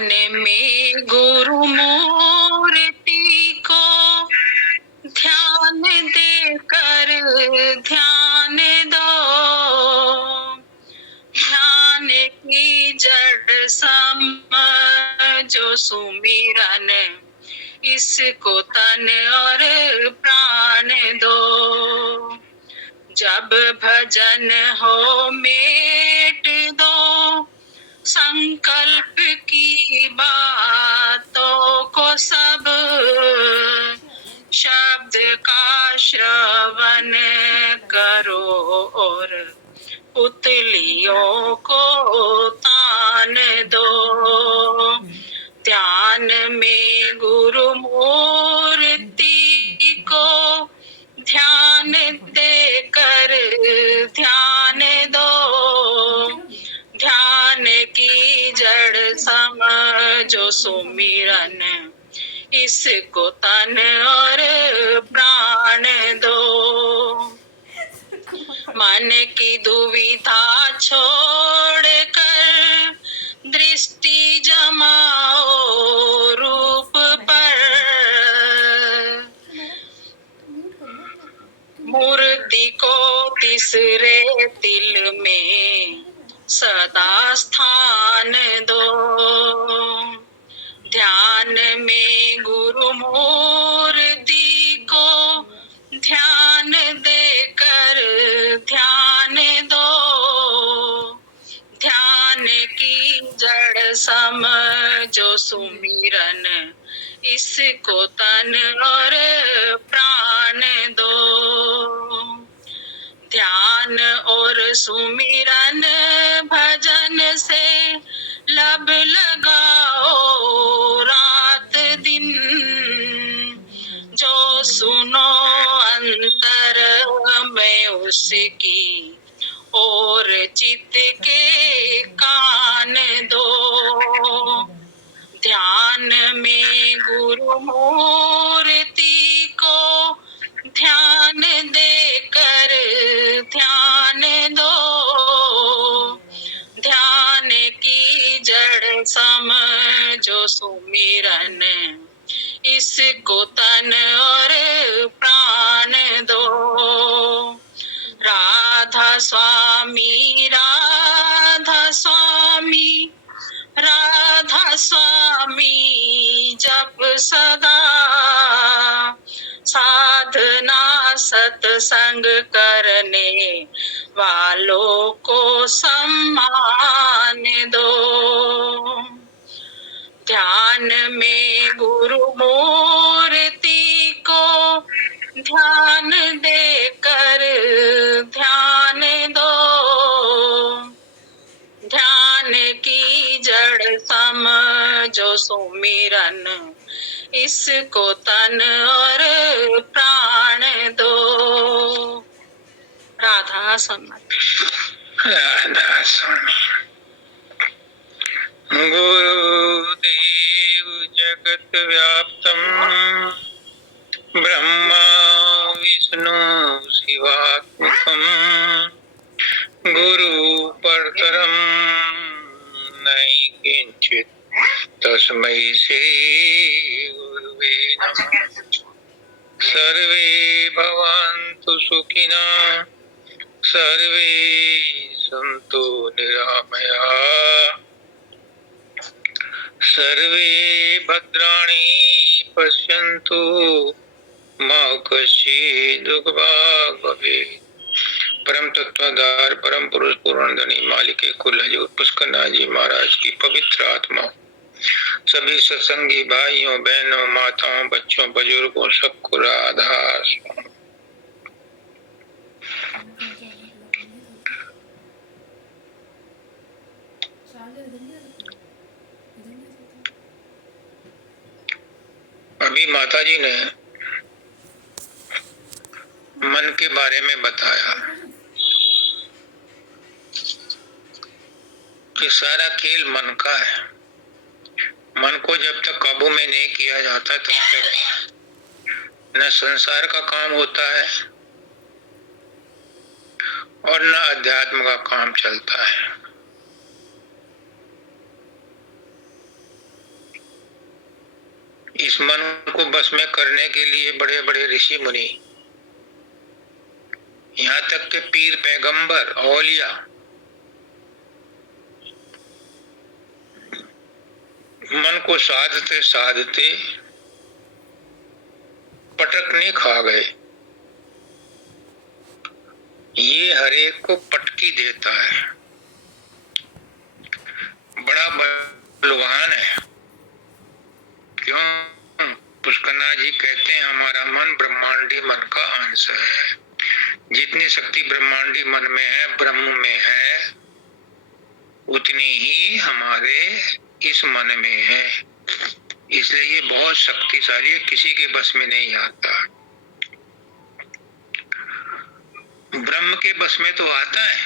ध्यान में गुरु मूर्ति को ध्यान देकर ध्यान दो। ध्यान की जड़ समझो सुमिरन, इसको तन और प्राण दो। जब भजन हो मेट दो संकल्प की बातों को सब। शब्द का श्रवण करो और पुतलियों को तान दो। ध्यान में गुरु मूर्ति को ध्यान देकर ध्यान दो। ध्यान की जड़ समझो सुमिरन, इसको तन और प्राण दो। मन की दुविधा छोड़कर दृष्टि जमाओ रूप पर। मूर्ति को तीसरे तिल में सदा स्थान दो। ध्यान में गुरु मूर्ति को ध्यान देकर ध्यान दो। ध्यान की जड़ समझो सुमिरन, इसको तन और प्राण दो। ध्यान और सुमिरन भजन से लब लगाओ रात दिन। जो सुनो अंतर में उसकी और चित्त के कान दो। ध्यान में गुरु मूर्ति को ध्यान देकर ध्यान दो। ध्यान की जड़ समझो सुमिरन, इसको तन और प्राण दो। राधा स्वामी राधा स्वामी राधा स्वामी जप सदा। साधना सत्संग करने वालों को सम्मान दो। ध्यान में गुरु मूर्ति को ध्यान देकर ध्यान दो। ध्यान की जड़ समझो सुमिरन, इसको तन और प्राण दो। राधा स्वामी। राधा स्वामी। गुरुदेव जगत व्याप्तम ब्रह्मा विष्णु शिवात्मकम गुरु परतरम नहीं किंचित तस्मै श्री गुरुवे नमः। सर्वे भवन्तु सुखिनः, सर्वे सन्तु निरामयाः, सर्वे भद्राणि पश्यन्तु मा कश्चित् दुःखभाग् भवेत्। परम तत्वधार परम पुरुष पूर्णधनी मालिक कुल हजूर पुष्करनाथ जी महाराज की पवित्र आत्मा, सभी सत्संगी भाइयों बहनों माताओं बच्चों बुजुर्गों सबको राधा। अभी माता जी ने मन के बारे में बताया कि सारा खेल मन का है। मन को जब तक काबू में नहीं किया जाता तब तक न संसार का काम होता है और न अध्यात्म का काम चलता है। इस मन को बस में करने के लिए बड़े बड़े ऋषि मुनि, यहाँ तक के पीर पैगंबर औलिया मन को साधते साधते पटकने खा गए। ये हरेक को पटकी देता है, बड़ा बलवान है। क्यों? पुष्करनाथ जी कहते हैं हमारा मन ब्रह्मांडी मन का अंश है। जितनी शक्ति ब्रह्मांडी मन में है, ब्रह्म में है, उतनी ही हमारे इस मन में है। इसलिए ये बहुत शक्तिशाली है, किसी के बस में नहीं आता। ब्रह्म के बस में तो आता है,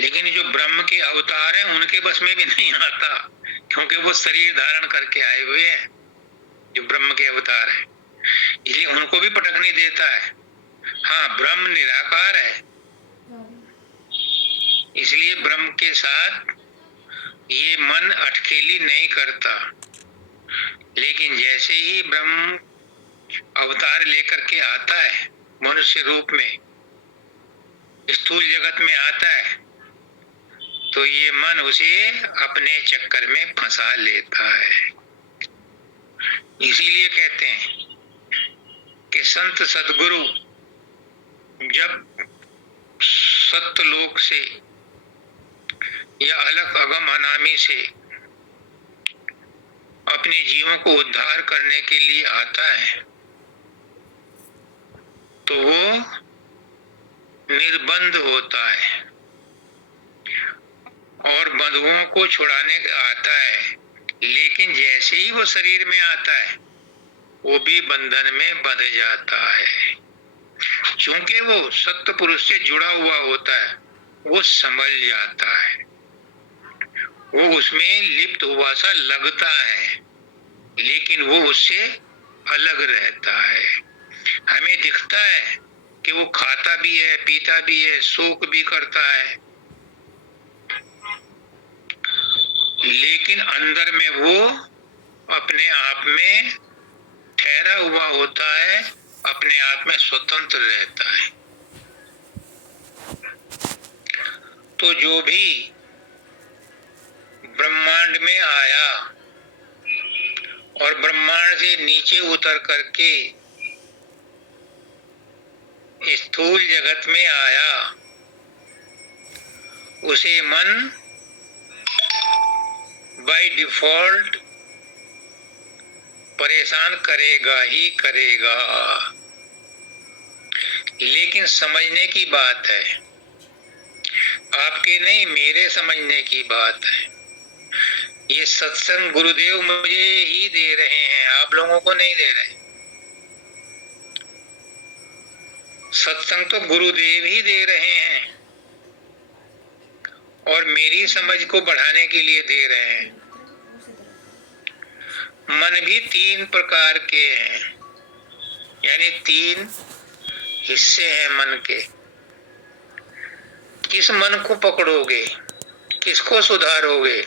लेकिन जो ब्रह्म के अवतार हैं उनके बस में भी नहीं आता, क्योंकि वो शरीर धारण करके आए हुए हैं जो ब्रह्म के अवतार हैं, इसलिए उनको भी पटकने देता है। हाँ, ब्रह्म निराकार है, इसलिए ब्रह्म के साथ ये मन अटखेली नहीं करता। लेकिन जैसे ही ब्रह्म अवतार लेकर के आता है, मनुष्य रूप में स्थूल जगत में आता है, तो ये मन उसे अपने चक्कर में फंसा लेता है। इसीलिए कहते हैं कि संत सद्गुरु जब सत्यलोक से या अलग अगम अनामी से अपने जीवों को उद्धार करने के लिए आता है, तो वो निर्बंध होता है और बंधुओं को छुड़ाने आता है। लेकिन जैसे ही वो शरीर में आता है, वो भी बंधन में बंध जाता है। क्योंकि वो सत्य पुरुष से जुड़ा हुआ होता है, वो समझ जाता है, वो उसमें लिप्त हुआ सा लगता है, लेकिन वो उससे अलग रहता है। हमें दिखता है कि वो खाता भी है, पीता भी है, शोक भी करता है, लेकिन अंदर में वो अपने आप में ठहरा हुआ होता है, अपने आप में स्वतंत्र रहता है। तो जो भी ब्रह्मांड में आया और ब्रह्मांड से नीचे उतर करके स्थूल जगत में आया, उसे मन बाय डिफॉल्ट परेशान करेगा ही करेगा। लेकिन समझने की बात है, आपके नहीं, मेरे समझने की बात है। ये सत्संग गुरुदेव मुझे ही दे रहे हैं, आप लोगों को नहीं दे रहे। सत्संग तो गुरुदेव ही दे रहे हैं और मेरी समझ को बढ़ाने के लिए दे रहे हैं। मन भी 3 प्रकार के हैं, यानी 3 हिस्से हैं मन के। किस मन को पकड़ोगे, किसको सुधारोगे?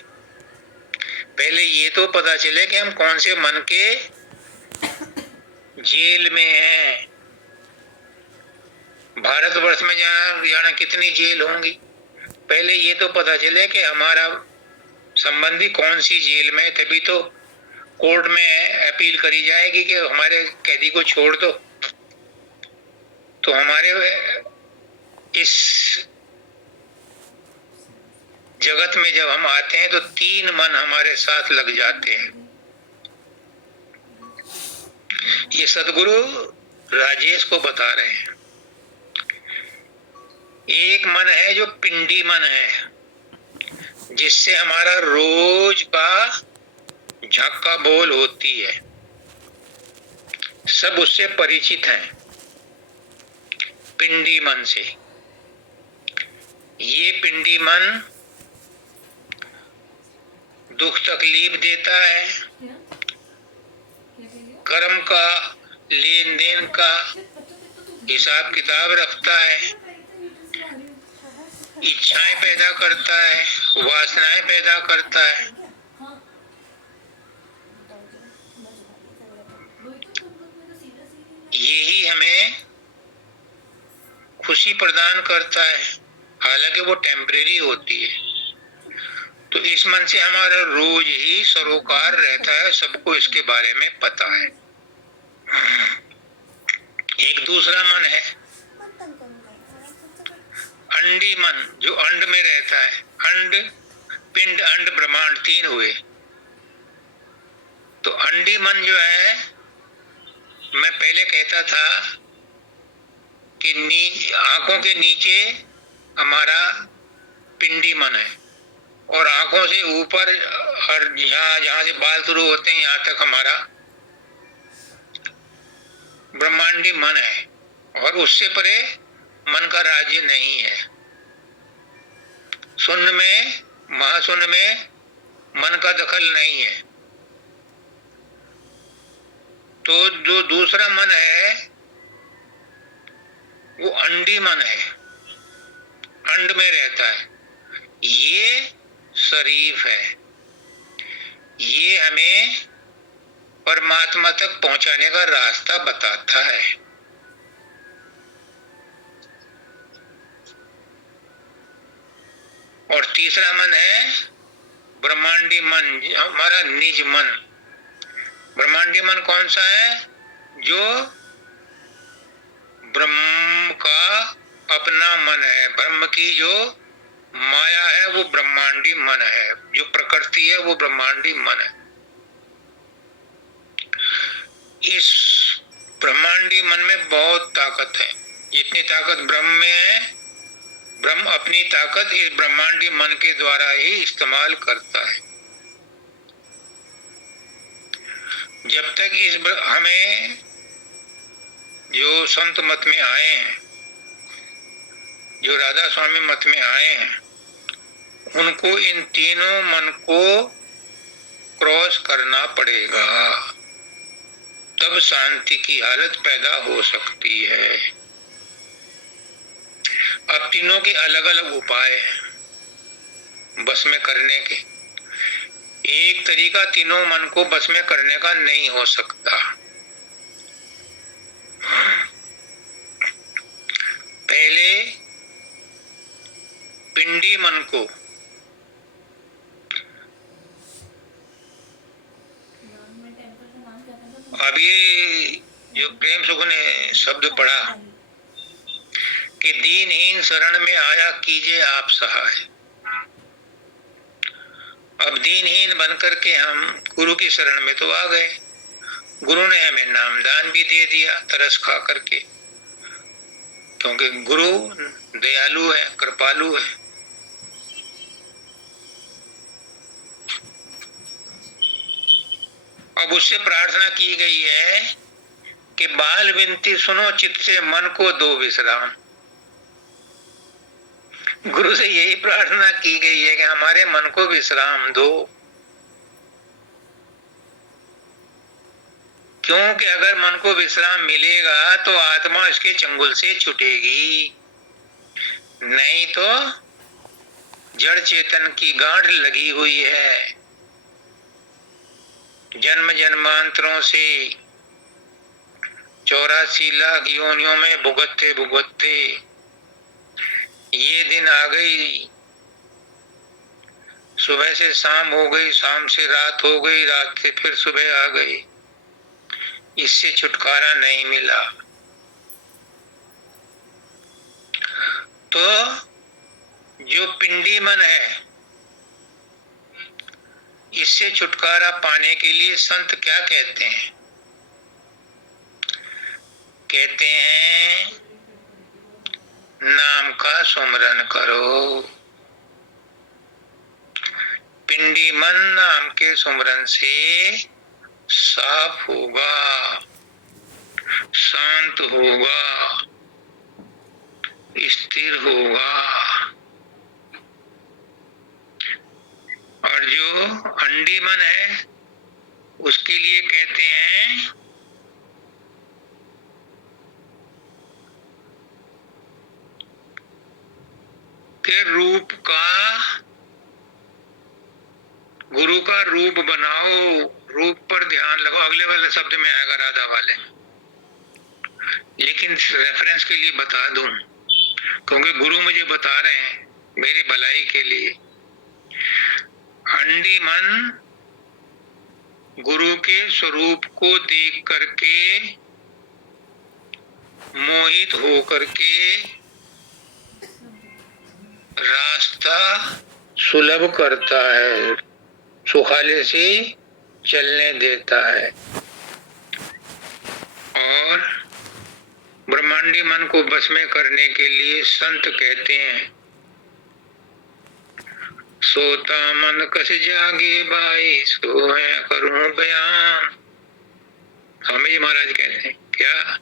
पहले ये तो पता चले कि हम कौन से मन के जेल में हैं। भारतवर्ष में जाना कितनी जेल होंगी, पहले ये तो पता चले कि हमारा संबंधी कौन सी जेल में, तभी तो कोर्ट में अपील करी जाएगी कि हमारे कैदी को छोड़ दो। तो हमारे इस जगत में जब हम आते हैं तो 3 मन हमारे साथ लग जाते हैं। ये सदगुरु राजेश को बता रहे हैं। एक मन है जो पिंडी मन है, जिससे हमारा रोज का झक्का बोल होती है, सब उससे परिचित हैं, पिंडी मन से। ये पिंडी मन दुख तकलीफ देता है, कर्म का लेन देन का हिसाब किताब रखता है, इच्छाएं पैदा करता है, वासनाएं पैदा करता है। यही हमें खुशी प्रदान करता है, हालांकि वो टेम्परेरी होती है। तो इस मन से हमारा रोज ही सरोकार रहता है, सबको इसके बारे में पता है। एक दूसरा मन है अंडी मन, जो अंड में रहता है। अंड, पिंड, अंड, ब्रह्मांड, तीन हुए। तो अंडी मन जो है, मैं पहले कहता था कि आंखों के नीचे हमारा पिंडी मन है, और आंखों से ऊपर हर जहां से बाल शुरू होते हैं यहां तक हमारा ब्रह्मांडी मन है, और उससे परे मन का राज्य नहीं है। शून्य में, महाशून्य में मन का दखल नहीं है। तो जो दूसरा मन है वो अंडी मन है, अंड में रहता है। ये शरीफ है, ये हमें परमात्मा तक पहुंचाने का रास्ता बताता है। और तीसरा मन है ब्रह्मांडी मन, हमारा निज मन। ब्रह्मांडी मन कौन सा है? जो ब्रह्म का अपना मन है, ब्रह्म की जो माया है वो ब्रह्मांडी मन है, जो प्रकृति है वो ब्रह्मांडी मन है। इस ब्रह्मांडी मन में बहुत ताकत है। जितनी ताकत ब्रह्म में है, ब्रह्म अपनी ताकत इस ब्रह्मांडी मन के द्वारा ही इस्तेमाल करता है। जब तक हमें जो संत मत में आए हैं, जो राधा स्वामी मत में आए हैं, उनको इन तीनों मन को क्रॉस करना पड़ेगा, तब शांति की हालत पैदा हो सकती है। अब तीनों के अलग अलग उपाय हैं बस में करने के। एक तरीका तीनों मन को बस में करने का नहीं हो सकता। पहले पिंडी मन को, अभी जो प्रेम सुख ने शब्द पढ़ा कि दीनहीन शरण में आया कीजिए आप सहाय। अब दीनहीन बनकर के हम गुरु की शरण में तो आ गए। गुरु ने हमें नामदान भी दे दिया तरस खा करके, क्योंकि गुरु दयालु है, कृपालु है। अब उससे प्रार्थना की गई है कि बाल विनती सुनो चित्त से मन को दो विश्राम। गुरु से यही प्रार्थना की गई है कि हमारे मन को विश्राम दो, क्योंकि अगर मन को विश्राम मिलेगा तो आत्मा इसके चंगुल से छूटेगी, नहीं तो जड़ चेतन की गांठ लगी हुई है। जन्म जन्मांतरों से 84 लाख योनियों में भुगतते भुगतते ये दिन आ गई, सुबह से शाम हो गई, शाम से रात हो गई, रात से फिर सुबह आ गई, इससे छुटकारा नहीं मिला। तो जो पिंडी मन है, इससे छुटकारा पाने के लिए संत क्या कहते हैं? कहते हैं नाम का सुमरन करो। पिंडी मन नाम के सुमरन से साफ होगा, शांत होगा, स्थिर होगा। और जो अंडी मन है उसके लिए कहते हैं कि रूप का, गुरु का रूप बनाओ, रूप पर ध्यान लगाओ। अगले वाले शब्द में आएगा राधा वाले। लेकिन रेफरेंस के लिए बता दूं, क्योंकि गुरु मुझे बता रहे हैं मेरी भलाई के लिए। अंडी मन गुरु के स्वरूप को देख करके मोहित हो करके रास्ता सुलभ करता है, सुखाले से चलने देता है। और ब्रह्मांडी मन को बस में करने के लिए संत कहते हैं, सोता मन कस जागे बाई सो है करूं बयान। स्वामी जी महाराज कहते हैं क्या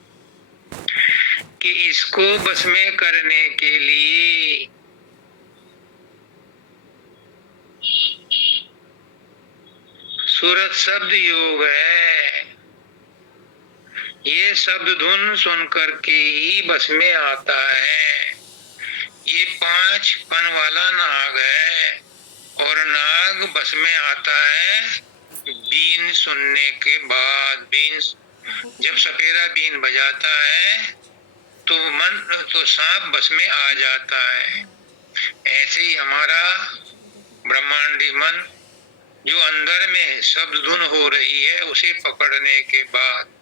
कि इसको बस में करने के लिए सूरत शब्द योग है। ये शब्द धुन सुन करके ही बस में आता है। ये 5 पन वाला नाग है और नाग बस में आता है बीन सुनने के बाद। बीन जब सपेरा बीन बजाता है तो सांप बस में आ जाता है। ऐसे ही हमारा ब्रह्मांडी मन जो अंदर में शब्द धुन हो रही है उसे पकड़ने के बाद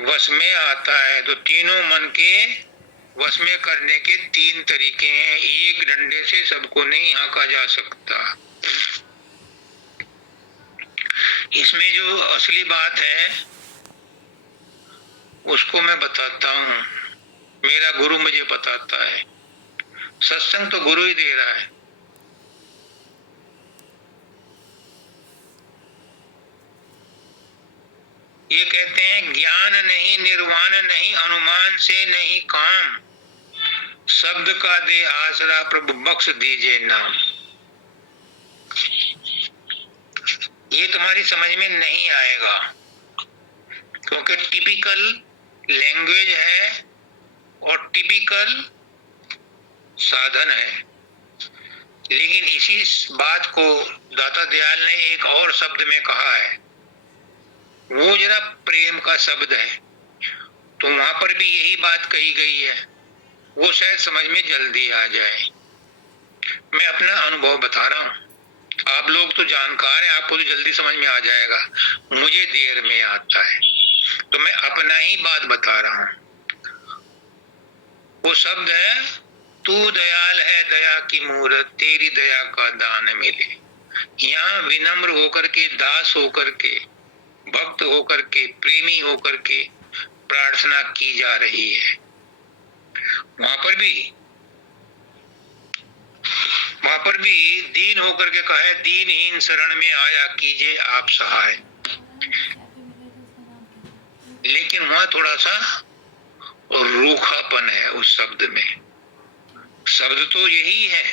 वश में आता है। तो तीनों मन के वश में करने के 3 तरीके हैं। एक डंडे से सबको नहीं हाँका जा सकता। इसमें जो असली बात है उसको मैं बताता हूँ, मेरा गुरु मुझे बताता है। सत्संग तो गुरु ही दे रहा है। ये कहते हैं ज्ञान नहीं, निर्वाण नहीं, अनुमान से नहीं काम, शब्द का दे आसरा प्रभु बख्श दीजिए नाम। ये तुम्हारी समझ में नहीं आएगा क्योंकि टिपिकल लैंग्वेज है और टिपिकल साधन है। लेकिन इसी बात को दाता दयाल ने एक और शब्द में कहा है, वो जरा प्रेम का शब्द है। तो वहां पर भी यही बात कही गई है, वो शायद समझ में जल्दी आ जाए। मैं अपना अनुभव बता रहा हूँ, आप लोग तो जानकार हैं, आपको तो जल्दी समझ में आ जाएगा, मुझे देर में आता है। तो मैं अपना ही बात बता रहा हूँ। वो शब्द है, तू दयाल है दया की मूरत, तेरी दया का दान मिले। यहाँ विनम्र होकर के, दास होकर के, भक्त होकर के, प्रेमी होकर के प्रार्थना की जा रही है। वहां पर भी दीन होकर के कहा है, दीनहीन शरण में आया कीजिए आप सहाय। लेकिन वहां थोड़ा सा रूखापन है उस शब्द में। शब्द तो यही है,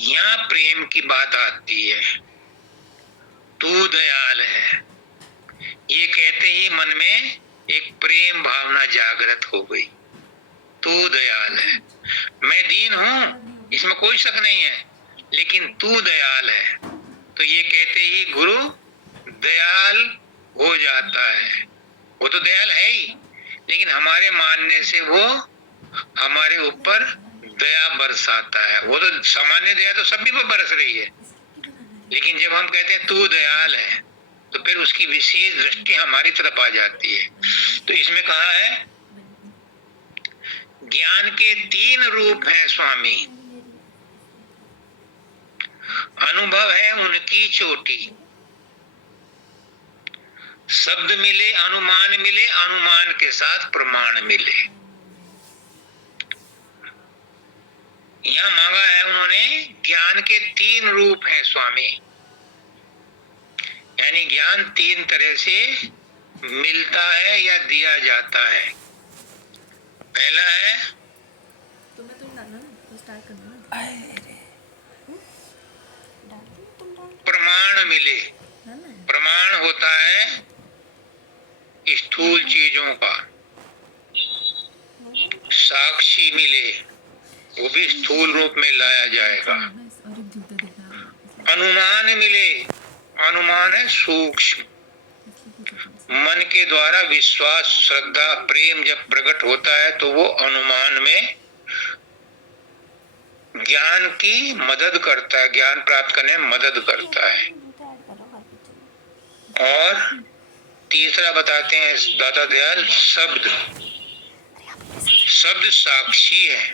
यहाँ प्रेम की बात आती है। तू दयाल है, ये कहते ही मन में एक प्रेम भावना जागृत हो गई। तू दयाल है, मैं दीन हूं, इसमें कोई शक नहीं है, लेकिन तू दयाल है। तो ये कहते ही गुरु दयाल हो जाता है। वो तो दयाल है ही, लेकिन हमारे मानने से वो हमारे ऊपर दया बरसाता है। वो तो सामान्य दया तो सभी पर बरस रही है, लेकिन जब हम कहते हैं तू दयाल है तो फिर उसकी विशेष दृष्टि हमारी तरफ आ जाती है। तो इसमें कहा है ज्ञान के 3 रूप हैं स्वामी, अनुभव है उनकी चोटी, शब्द मिले अनुमान मिले, अनुमान के साथ प्रमाण मिले। यहां मांगा है उन्होंने, ज्ञान के 3 रूप हैं स्वामी, यानी ज्ञान 3 तरह से मिलता है या दिया जाता है। पहला है प्रमाण मिले। प्रमाण होता है स्थूल चीजों का। साक्षी मिले, वो भी स्थूल रूप में लाया जाएगा। अनुमान मिले, अनुमान है सूक्ष्म। मन के द्वारा विश्वास, श्रद्धा, प्रेम जब प्रकट होता है तो वो अनुमान में ज्ञान की मदद करता है, ज्ञान प्राप्त करने में मदद करता है। और तीसरा बताते हैं दाता दयाल, शब्द। शब्द साक्षी है,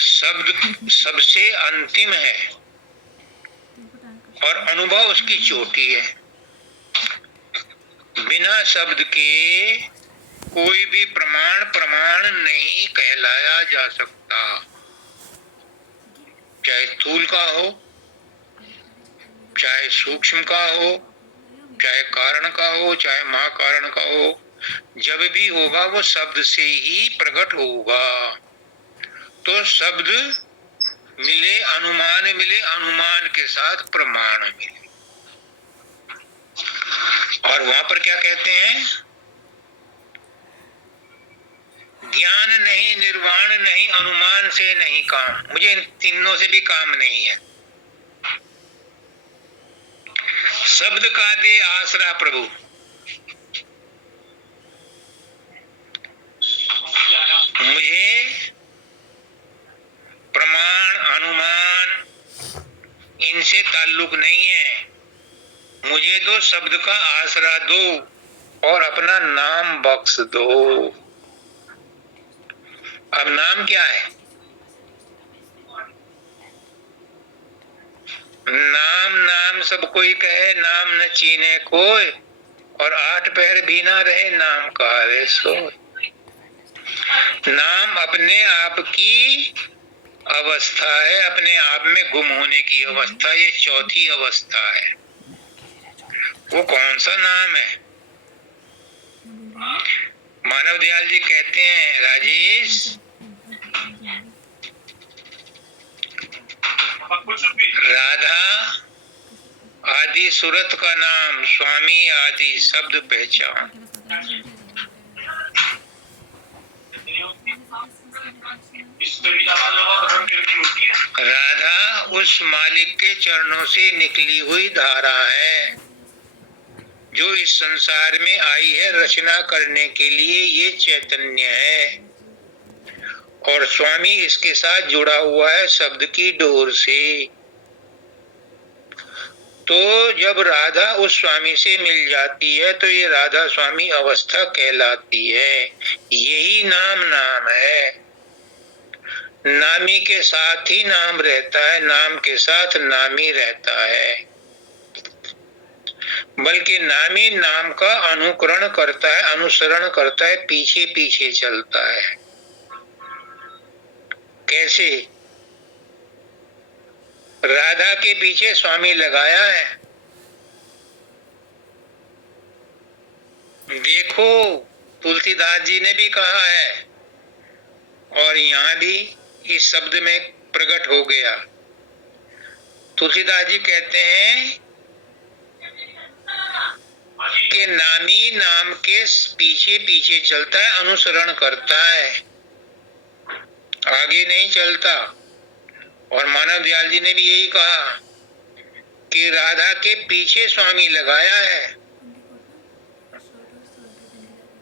शब्द सबसे अंतिम है और अनुभव उसकी चोटी है। बिना शब्द के कोई भी प्रमाण नहीं कहलाया जा सकता, चाहे स्थूल का हो, चाहे सूक्ष्म का हो, चाहे कारण का हो, चाहे महाकारण का हो। जब भी होगा वो शब्द से ही प्रकट होगा। तो शब्द मिले, अनुमान मिले, अनुमान के साथ प्रमाण मिले। और वहां पर क्या कहते हैं, ज्ञान नहीं, निर्वाण नहीं, अनुमान से नहीं काम। मुझे इन तीनों से भी काम नहीं है। शब्द का दे आसरा प्रभु, मुझे प्रमाण, अनुमान इनसे ताल्लुक नहीं है। मुझे तो शब्द का आसरा दो और अपना नाम बख्श दो। अब नाम क्या है? नाम नाम सब कोई कहे, नाम न चीने कोई, और 8 पहर भी ना रहे, नाम कहावे सोय। नाम अपने आप की अवस्था है, अपने आप में गुम होने की अवस्था। ये चौथी अवस्था है। वो कौन सा नाम है? मानव दयाल जी कहते हैं, राजेश, राधा आदि सूरत का नाम, स्वामी आदि शब्द पहचान। राधा उस मालिक के चरणों से निकली हुई धारा है जो इस संसार में आई है रचना करने के लिए। ये चैतन्य है और स्वामी इसके साथ जुड़ा हुआ है शब्द की डोर से। तो जब राधा उस स्वामी से मिल जाती है तो ये राधा स्वामी अवस्था कहलाती है। यही नाम है। नामी के साथ ही नाम रहता है, नाम के साथ नामी रहता है। बल्कि नामी नाम का अनुकरण करता है, अनुसरण करता है, पीछे पीछे चलता है। कैसे? राधा के पीछे स्वामी लगाया है। देखो, तुलसीदास जी ने भी कहा है और यहाँ भी इस शब्द में प्रकट हो गया। तुलसीदास जी कहते हैं कि नामी नाम के पीछे पीछे चलता है, अनुसरण करता है, आगे नहीं चलता। और मानव दयाल जी ने भी यही कहा कि राधा के पीछे स्वामी लगाया है।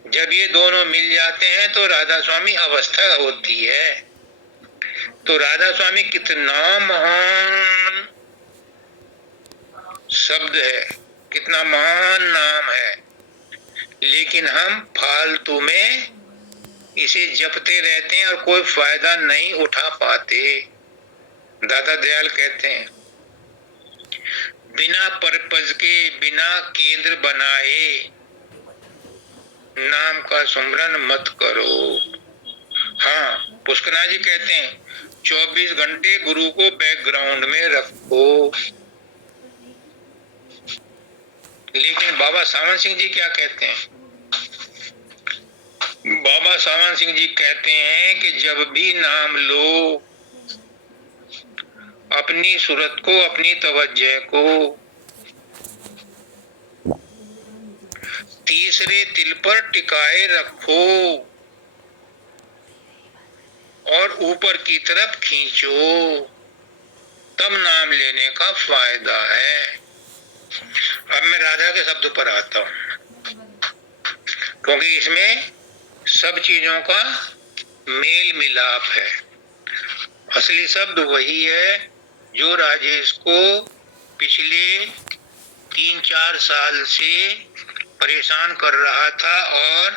जब ये दोनों मिल जाते हैं तो राधा स्वामी अवस्था होती है। तो राधा स्वामी कितना महान शब्द है, कितना महान नाम है, लेकिन हम फालतू में इसे जपते रहते हैं और कोई फायदा नहीं उठा पाते। दादा दयाल कहते हैं, बिना पर्पज के, बिना केंद्र बनाए नाम का सुमरन मत करो। हाँ, पुष्कना जी कहते हैं 24 घंटे गुरु को बैकग्राउंड में रखो। लेकिन बाबा सावन सिंह जी क्या कहते हैं? बाबा सावन सिंह जी कहते हैं कि जब भी नाम लो, अपनी सूरत को, अपनी तवज्जो को तीसरे तिल पर टिकाए रखो और ऊपर की तरफ खींचो, तब नाम लेने का फायदा है। अब मैं राधा के शब्द पर आता हूं, क्योंकि इसमें सब चीजों का मेल मिलाप है। असली शब्द वही है जो राजेश को पिछले 3-4 साल से परेशान कर रहा था, और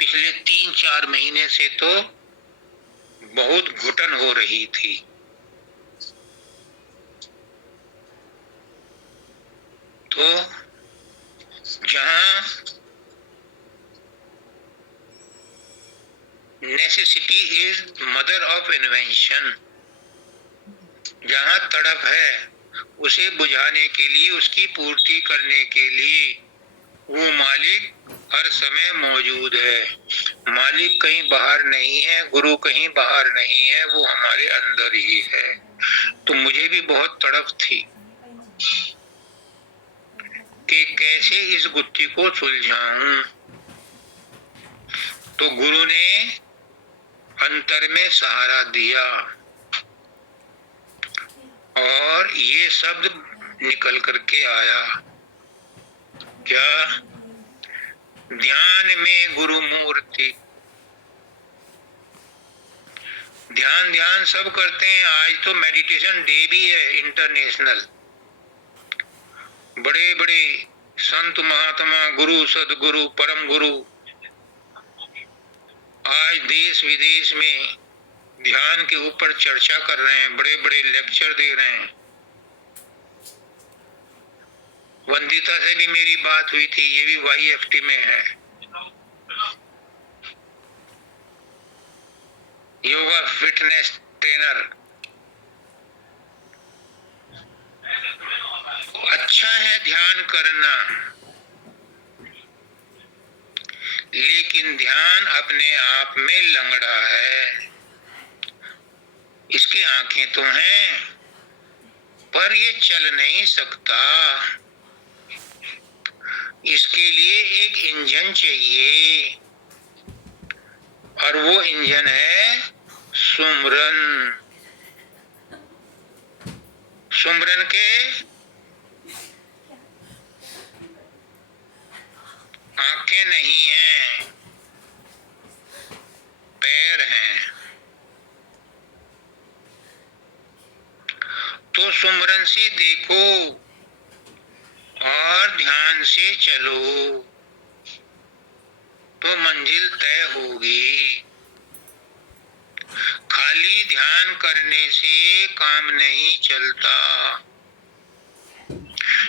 पिछले 3-4 महीने से तो बहुत घुटन हो रही थी। तो जहां necessity is mother of invention, जहां तड़प है उसे बुझाने के लिए, उसकी पूर्ति करने के लिए वो मालिक हर समय मौजूद है। मालिक कहीं बाहर नहीं है, गुरु कहीं बाहर नहीं है, वो हमारे अंदर ही है। तो मुझे भी बहुत तड़प थी कि कैसे इस गुत्थी को सुलझाऊं। तो गुरु ने अंतर में सहारा दिया और ये शब्द निकल करके आया, क्या? ध्यान में गुरु मूर्ति। ध्यान ध्यान सब करते हैं। आज तो मेडिटेशन डे भी है इंटरनेशनल। बड़े बड़े संत महात्मा, गुरु, सदगुरु, परम गुरु आज देश विदेश में ध्यान के ऊपर चर्चा कर रहे हैं, बड़े बड़े लेक्चर दे रहे हैं। वंदिता से भी मेरी बात हुई थी, ये भी YFT में है, योगा फिटनेस ट्रेनर। अच्छा है ध्यान करना, लेकिन ध्यान अपने आप में लंगड़ा है। इसके आंखें तो हैं पर ये चल नहीं सकता। इसके लिए एक इंजन चाहिए, और वो इंजन है सुमरन। सुमरन के आंखें नहीं हैं, पैर हैं। तो सुमरन से देखो और ध्यान से चलो तो मंजिल तय होगी। खाली ध्यान करने से काम नहीं चलता।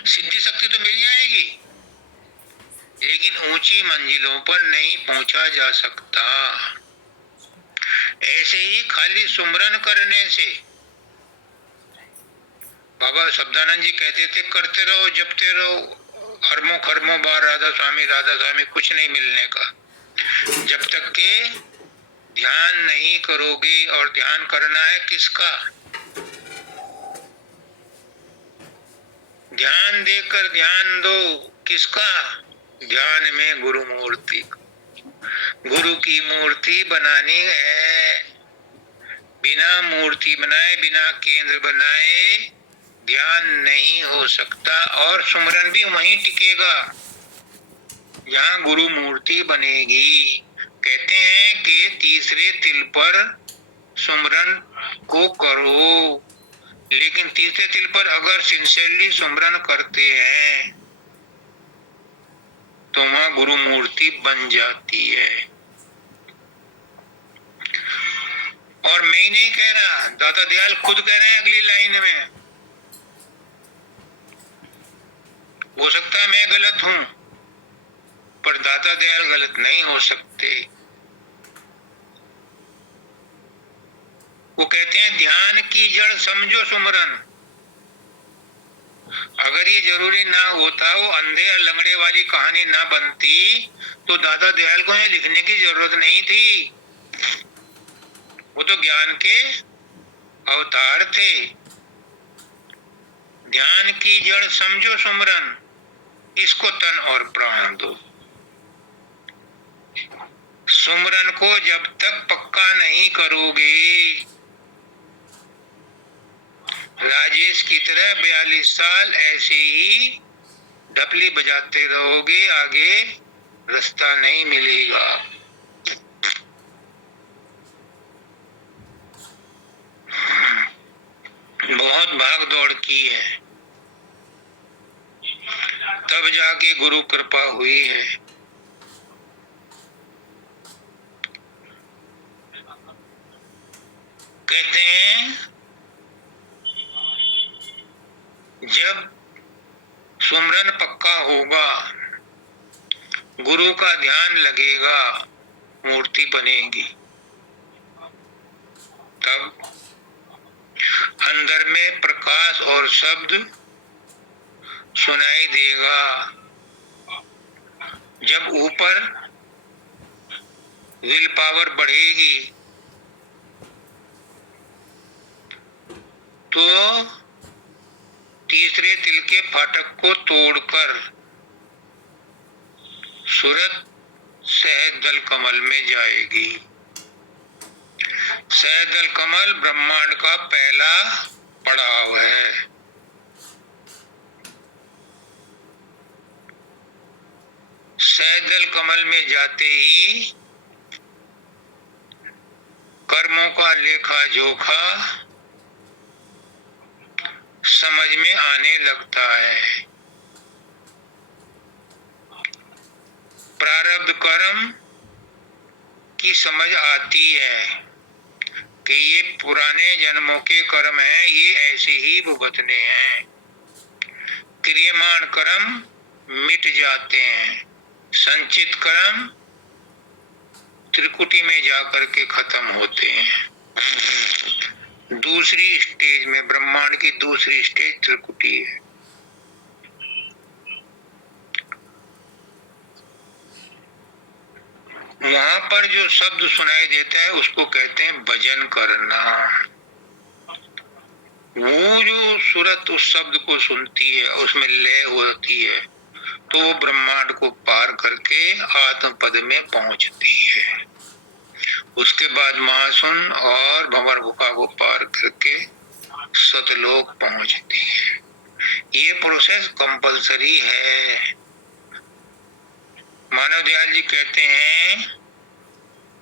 सिद्धि शक्ति तो मिल जाएगी, लेकिन ऊंची मंजिलों पर नहीं पहुंचा जा सकता। ऐसे ही खाली सुमरन करने से, बाबा शब्दानंद जी कहते थे, करते रहो, जपते रहो, हरमो खरमो बार राधा स्वामी, कुछ नहीं मिलने का। जब तक के ध्यान नहीं करोगे, और ध्यान करना है किसका? ध्यान देकर ध्यान दो, किसका? ध्यान में गुरु मूर्ति। गुरु की मूर्ति बनानी है। बिना मूर्ति बनाए, बिना केंद्र बनाए ध्यान नहीं हो सकता, और सुमरन भी वहीं टिकेगा जहां गुरु मूर्ति बनेगी। कहते हैं कि तीसरे तिल पर सुमरन को करो, लेकिन तीसरे तिल पर अगर सिंसियरली सुमरन करते हैं तो वहां गुरु मूर्ति बन जाती है। और मैं ही नहीं कह रहा, दादा दयाल खुद कह रहे हैं अगली लाइन में। हो सकता है मैं गलत हूं, पर दादा दयाल गलत नहीं हो सकते। वो कहते हैं ध्यान की जड़ समझो सुमरन। अगर ये जरूरी ना होता, वो अंधे और लंगड़े वाली कहानी ना बनती, तो दादा दयाल को ये लिखने की जरूरत नहीं थी। वो तो ज्ञान के अवतार थे। ध्यान की जड़ समझो सुमरन, इसको तन और प्राण दो। सुमरन को जब तक पक्का नहीं करोगे, राजेश की तरह 42 साल ऐसे ही ढपली बजाते रहोगे, आगे रास्ता नहीं मिलेगा। बहुत भाग दौड़ की है, तब जाके गुरु कृपा हुई है। कहते हैं जब सुमरन पक्का होगा, गुरु का ध्यान लगेगा, मूर्ति बनेगी, तब अंदर में प्रकाश और शब्द सुनाई देगा। जब ऊपर विल पावर बढ़ेगी तो तीसरे तिल के फाटक को तोड़कर सूरत सहज दल कमल में जाएगी। सहज दल कमल ब्रह्मांड का पहला पड़ाव है। सहज दल कमल में जाते ही कर्मों का लेखा जोखा समझ में आने लगता है। प्रारब्ध कर्म की समझ आती है कि ये पुराने जन्मों के कर्म हैं, ये ऐसे ही भुगतने हैं। क्रियमाण कर्म मिट जाते हैं, संचित कर्म त्रिकुटी में जाकर के खत्म होते हैं। दूसरी स्टेज में, ब्रह्मांड की दूसरी स्टेज त्रिकुटी है। वहां पर जो शब्द सुनाई देता है उसको कहते हैं भजन करना। वो जो सूरत उस शब्द को सुनती है, उसमें लय होती है, तो वो ब्रह्मांड को पार करके आत्म पद में पहुंचती है। उसके बाद महासुन और भंवर गुफा को पार करके सतलोक पहुंचती है। ये प्रोसेस कंपलसरी है। मानव दयाल जी कहते हैं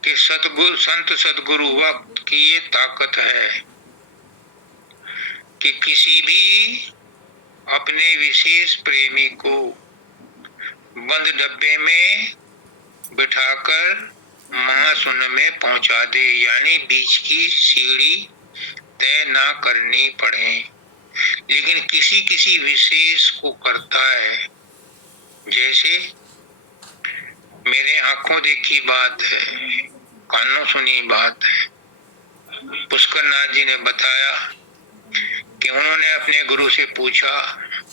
कि संत सदगुरु वक्त की ये ताकत है कि किसी भी अपने विशेष प्रेमी को बंद डब्बे में बिठाकर महाशून्य में पहुंचा दे, यानी बीच की सीढ़ी तय ना करनी पड़े। लेकिन किसी किसी विशेष को करता है। जैसे मेरे आंखों देखी बात है, कानों सुनी बात है। पुष्कर नाथ जी ने बताया कि उन्होंने अपने गुरु से पूछा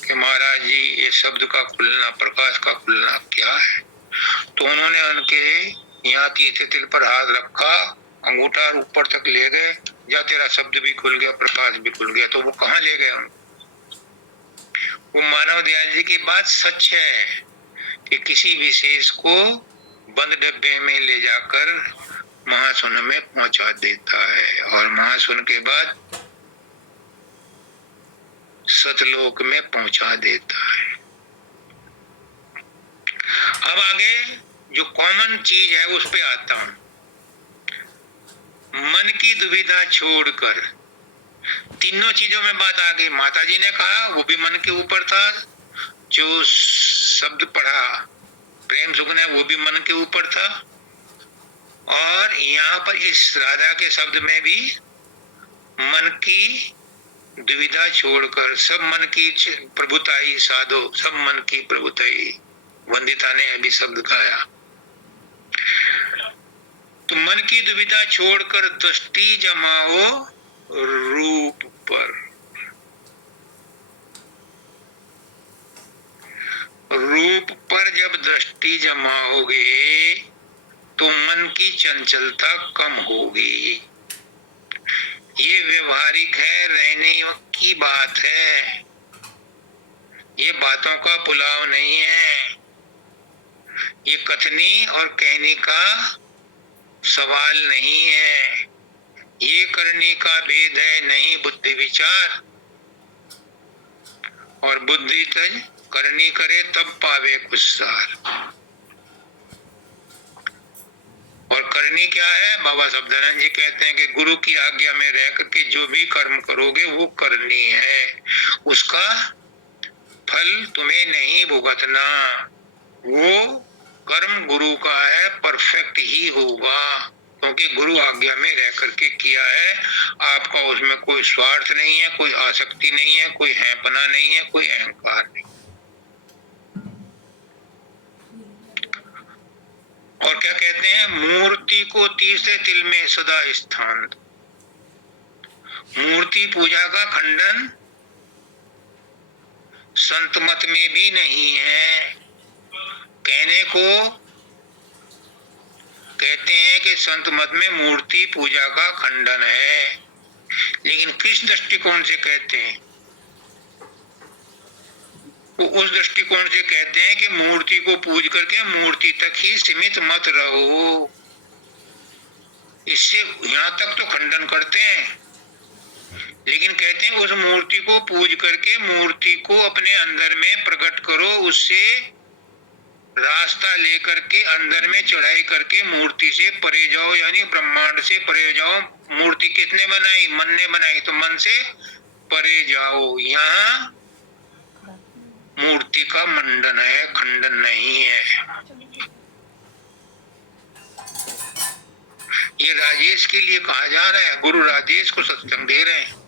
कि महाराज जी ये शब्द का खुलना, प्रकाश का खुलना क्या है? तो उन्होंने उनके यहाँ तीसरे तिल पर हाथ रखा, अंगूठा ऊपर तक ले गए, जा तेरा शब्द भी खुल गया, प्रकाश भी खुल गया। तो वो कहाँ ले गए? वो मानव दयाल जी की बात सच है कि किसी विशेष को बंद डब्बे में ले जाकर महाशून्य में पहुंचा देता है और महाशून्य के बाद सतलोक में पहुंचा देता है। अब आगे जो कॉमन चीज है उस पे आता हूं। मन की दुविधा छोड़कर तीनों चीजों में बात आ गई। माता जी ने कहा वो भी मन के ऊपर था, जो शब्द पढ़ा प्रेम सुख ने वो भी मन के ऊपर था, और यहाँ पर इस राधा के शब्द में भी मन की दुविधा छोड़कर सब मन की प्रभुताई साधो, सब मन की प्रभुताई। वंदिता ने अभी शब्द गाया। तो मन की दुविधा छोड़कर दृष्टि जमाओ रूप पर। रूप पर जब दृष्टि जमाओगे तो मन की चंचलता कम होगी। ये व्यवहारिक है, रहने की बात है, ये बातों का पुलाव नहीं है, ये कथनी और कहने का सवाल नहीं है, ये करने का भेद है, नहीं बुद्धि विचार और बुद्धि तज करनी करे तब पावे कुछ सार। और करनी क्या है? बाबा शब्दानंद जी कहते हैं कि गुरु की आज्ञा में रह करके जो भी कर्म करोगे वो करनी है, उसका फल तुम्हें नहीं भुगतना, वो कर्म गुरु का है, परफेक्ट ही होगा, क्योंकि गुरु आज्ञा में रह करके किया है। आपका उसमें कोई स्वार्थ नहीं है, कोई आसक्ति नहीं है, कोई हैपना नहीं है, कोई अहंकार नहीं। और क्या कहते हैं? मूर्ति को तीसरे तिल में सदा स्थान। मूर्ति पूजा का खंडन संत मत में भी नहीं है। कहने को कहते हैं कि संत मत में मूर्ति पूजा का खंडन है, लेकिन किस दृष्टिकोण से कहते हैं? वो उस दृष्टिकोण से कहते हैं कि मूर्ति को पूज करके मूर्ति तक ही सीमित मत रहो। इससे यहाँ तक तो खंडन करते हैं, लेकिन कहते हैं उस मूर्ति को पूज करके मूर्ति को अपने अंदर में प्रकट करो, उससे रास्ता लेकर के अंदर में चढ़ाई करके मूर्ति से परे जाओ, यानी ब्रह्मांड से परे जाओ। मूर्ति किसने बनाई? मन ने बनाई, तो मन से परे जाओ। यहाँ मूर्ति का मंडन है, खंडन नहीं है। ये राजेश के लिए कहा जा रहा है, गुरु राजेश को सत्संग दे रहे हैं।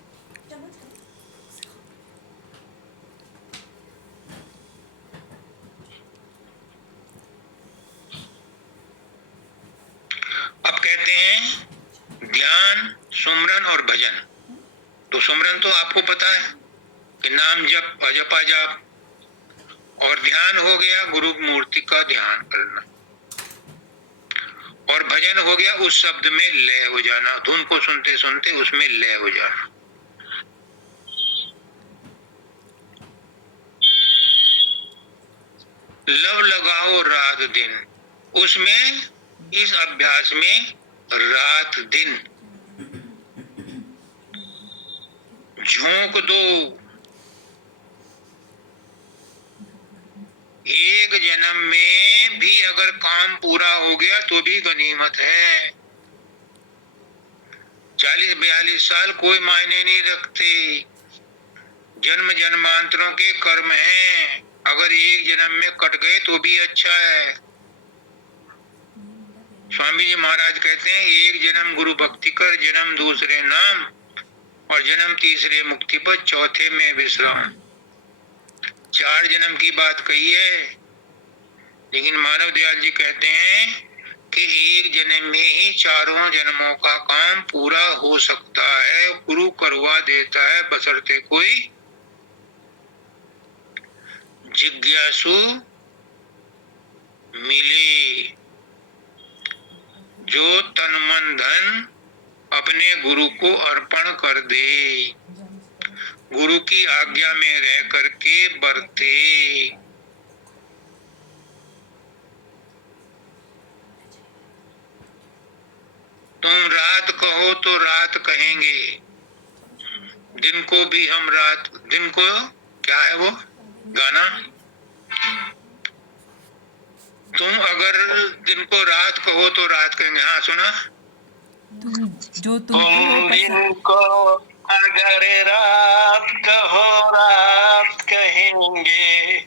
अब कहते हैं ध्यान, सुमरन और भजन। तो सुमरन तो आपको पता है कि नाम जप, जपा जाप, और ध्यान हो गया गुरु मूर्ति का ध्यान करना, और भजन हो गया उस शब्द में लय हो जाना, धुन को सुनते सुनते उसमें लय हो जाना। लव लगाओ रात दिन, उसमें इस अभ्यास में रात दिन झोंक दो। एक जन्म में भी अगर काम पूरा हो गया तो भी गनीमत है। 40-42 साल कोई मायने नहीं रखते, जन्म जन्मांतरों के कर्म हैं। अगर एक जन्म में कट गए तो भी अच्छा है। स्वामी जी महाराज कहते हैं एक जन्म गुरु भक्ति कर, जन्म दूसरे नाम, और जन्म तीसरे मुक्ति पर, चौथे में विश्राम। 4 जन्म की बात कही है, लेकिन मानव दयाल जी कहते हैं कि एक जन्म में ही चारों जन्मों का काम पूरा हो सकता है। गुरु करवा देता है, बशर्ते कोई जिज्ञासु मिले जो तन मन धन अपने गुरु को अर्पण कर दे, गुरु की आज्ञा में रह करके बरते। तुम रात कहो तो रात कहेंगे, दिन को भी हम रात, दिन को क्या है वो गाना, तुम अगर दिन को रात कहो तो रात कहेंगे। हाँ सुना? तुम दिन को अगर रात कहो रात कहेंगे,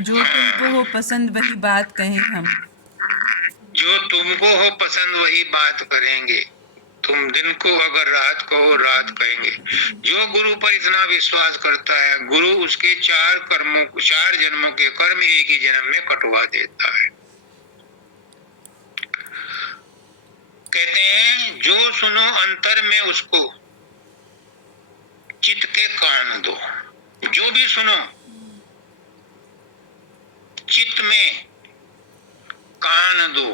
जो तुमको हो पसंद वही बात कहें हम, जो तुमको हो पसंद वही बात करेंगे। तुम दिन को अगर रात कहो रात कहेंगे। जो गुरु पर इतना विश्वास करता है, गुरु उसके 4 जन्मों के कर्म एक ही जन्म में कटवा देता है। कहते हैं जो सुनो अंतर में उसको चित्त के कान दो। जो भी सुनो चित्त में कान दो,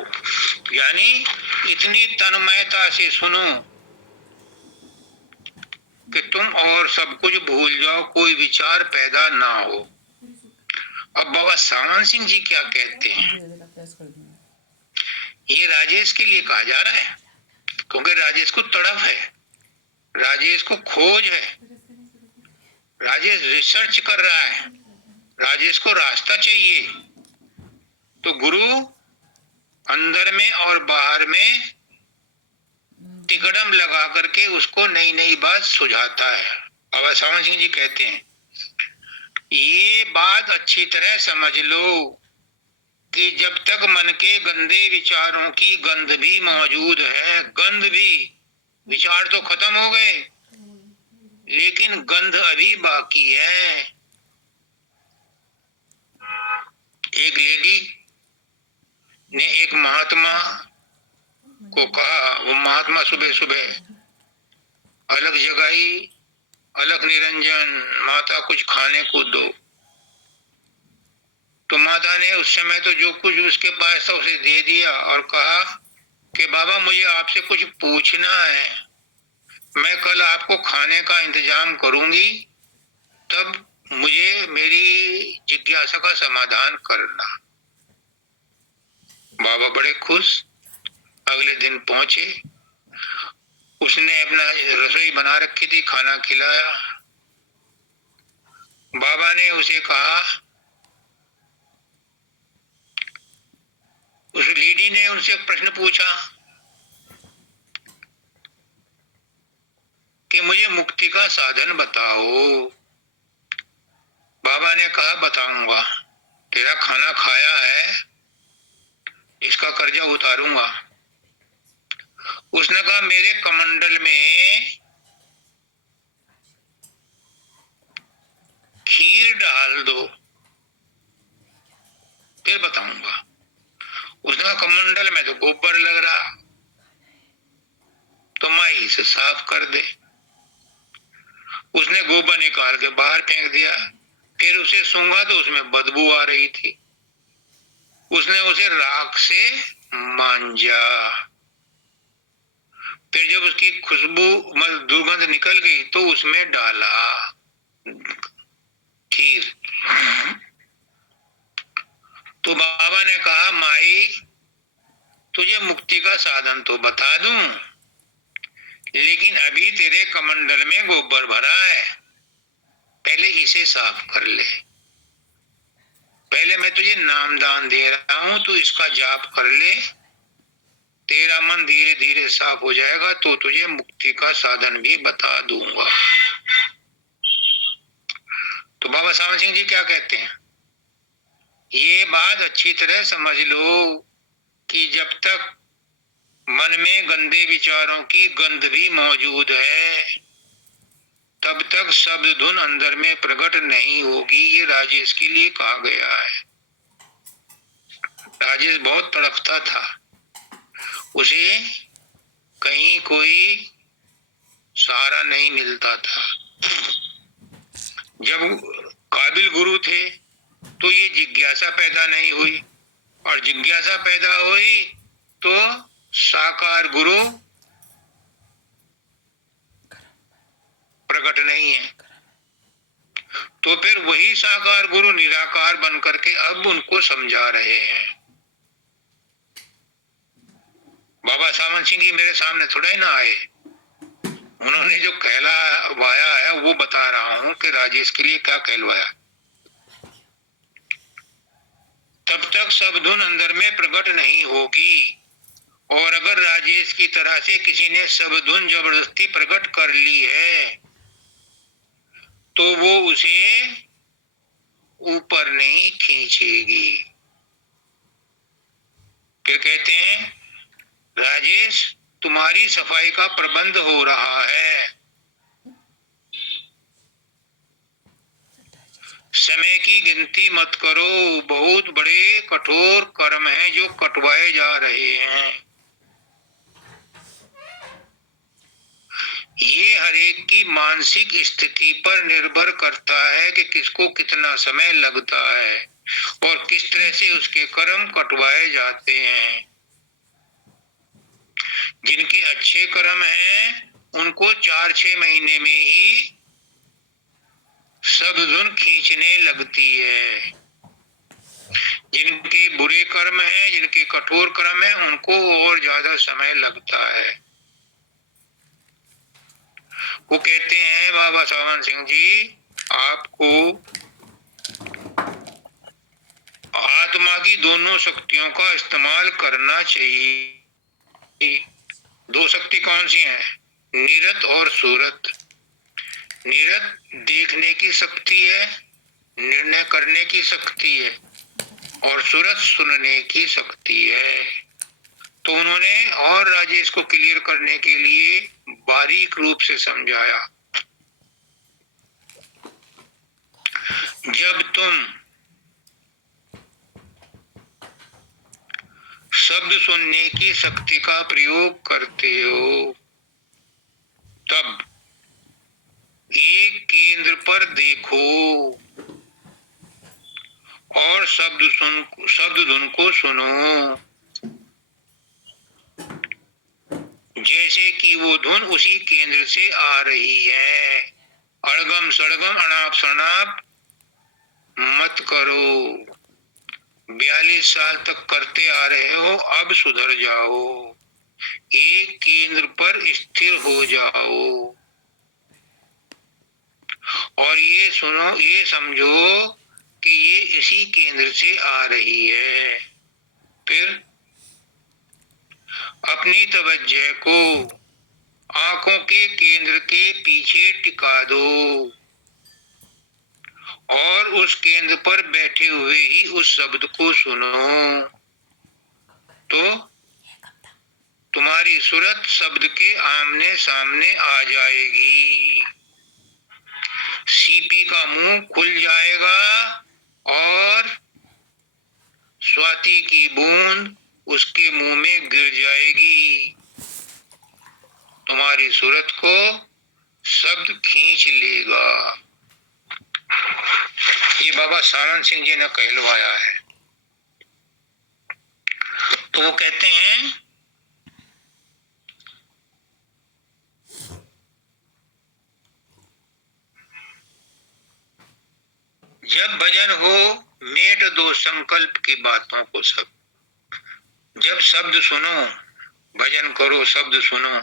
यानी इतनी तन्मयता से सुनो कि तुम और सब कुछ भूल जाओ, कोई विचार पैदा ना हो। अब बाबा सावन सिंह जी क्या कहते हैं? ये राजेश के लिए कहा जा रहा है, क्योंकि राजेश को तड़प है, राजेश को खोज है, राजेश रिसर्च कर रहा है, राजेश को रास्ता चाहिए, तो गुरु अंदर में और बाहर में तिकड़म लगा करके उसको नई नई बात सुझाता है। अब सावन सिंह जी कहते हैं, ये बात अच्छी तरह समझ लो कि जब तक मन के गंदे विचारों की गंध भी मौजूद है, गंध भी, विचार तो खत्म हो गए लेकिन गंध अभी बाकी है। एक लेडी ने एक महात्मा को कहा, वो महात्मा सुबह सुबह अलग जगाई, अलग निरंजन, माता कुछ खाने को दो। तो माता ने उस समय तो जो कुछ उसके पास था उसे दे दिया और कहा कि बाबा मुझे आपसे कुछ पूछना है, मैं कल आपको खाने का इंतजाम करूंगी, तब मुझे मेरी जिज्ञासा का समाधान करना। बाबा बड़े खुश, अगले दिन पहुंचे, उसने अपना रसोई बना रखी थी, खाना खिलाया। बाबा ने उसे कहा, उस लेडी ने उनसे एक प्रश्न पूछा कि मुझे मुक्ति का साधन बताओ। बाबा ने कहा बताऊंगा, तेरा खाना खाया है, इसका कर्जा उतारूंगा। उसने कहा मेरे कमंडल में खीर डाल दो, फिर बताऊंगा। उसने कहा कमंडल में तो गोबर लग रहा, तो माई से साफ कर दे। उसने गोबर निकाल के बाहर फेंक दिया, फिर उसे सूंघा तो उसमें बदबू आ रही थी। उसने उसे राख से मांजा, फिर जब उसकी खुशबू दुर्गंध निकल गई तो उसमें डाला खीर। तो बाबा ने कहा माई तुझे मुक्ति का साधन तो बता दूं, लेकिन अभी तेरे कमंडल में गोबर भरा है, पहले इसे साफ कर ले। पहले मैं तुझे नामदान दे रहा हूं, तो इसका जाप कर ले, तेरा मन धीरे धीरे साफ हो जाएगा तो तुझे मुक्ति का साधन भी बता दूंगा। तो बाबा सावन सिंह जी क्या कहते हैं, ये बात अच्छी तरह समझ लो कि जब तक मन में गंदे विचारों की गंध भी मौजूद है, तब तक शब्द धुन अंदर में प्रकट नहीं होगी। ये राजेश के लिए कहा गया है। राजेश बहुत तड़पता था, उसे कहीं कोई सहारा नहीं मिलता था। जब काबिल गुरु थे तो ये जिज्ञासा पैदा नहीं हुई, और जिज्ञासा पैदा हुई तो साकार गुरु प्रकट नहीं है, तो फिर वही साकार गुरु निराकार बन करके अब उनको समझा रहे हैं। बाबा सावन सिंह जी मेरे सामने थोड़ा ही ना आए, उन्होंने जो कहलवाया है वो बता रहा हूं कि राजेश के लिए क्या कहलवाया। तब तक सब धुन अंदर में प्रकट नहीं होगी, और अगर राजेश की तरह से किसी ने सब धुन जबरदस्ती प्रकट कर ली है तो वो उसे ऊपर नहीं खींचेगी। फिर कहते हैं राजेश तुम्हारी सफाई का प्रबंध हो रहा है, समय की गिनती मत करो, बहुत बड़े कठोर कर्म हैं जो कटवाए जा रहे हैं। ये हर एक की मानसिक स्थिति पर निर्भर करता है कि किसको कितना समय लगता है और किस तरह से उसके कर्म कटवाए जाते हैं। जिनके अच्छे कर्म हैं उनको 4-6 महीने में ही सब धुन खींचने लगती है। जिनके बुरे कर्म हैं, जिनके कठोर कर्म हैं, उनको और ज्यादा समय लगता है। वो कहते हैं बाबा सावन सिंह जी, आपको आत्मा की दोनों शक्तियों का इस्तेमाल करना चाहिए। दो शक्ति कौन सी हैं? निरत और सुरत। निरत देखने की शक्ति है, निर्णय करने की शक्ति है, और सुरत सुनने की शक्ति है। तो उन्होंने और राजेश को क्लियर करने के लिए बारीक रूप से समझाया। जब तुम शब्द सुनने की शक्ति का प्रयोग करते हो, तब एक केंद्र पर देखो और शब्द धुन को सुनो, जैसे कि वो धुन उसी केंद्र से आ रही है। अड़गम सड़गम अनाप शनाप मत करो। 42 साल तक करते आ रहे हो, अब सुधर जाओ। एक केंद्र पर स्थिर हो जाओ और ये सुनो, ये समझो कि ये इसी केंद्र से आ रही है। फिर अपनी तवज्जो को आंखों के केंद्र के पीछे टिका दो और उस केंद्र पर बैठे हुए ही उस शब्द को सुनो। तो तुम्हारी सूरत शब्द के आमने सामने आ जाएगी। सीपी का मुंह खुल जाएगा और स्वाति की बूंद उसके मुंह में गिर जाएगी। तुम्हारी सूरत को शब्द खींच लेगा। ये बाबा सानंद सिंह जी ने कहलवाया है। तो वो कहते हैं जब भजन हो मेट दो संकल्प की बातों को सब। जब शब्द सुनो, भजन करो, शब्द सुनो,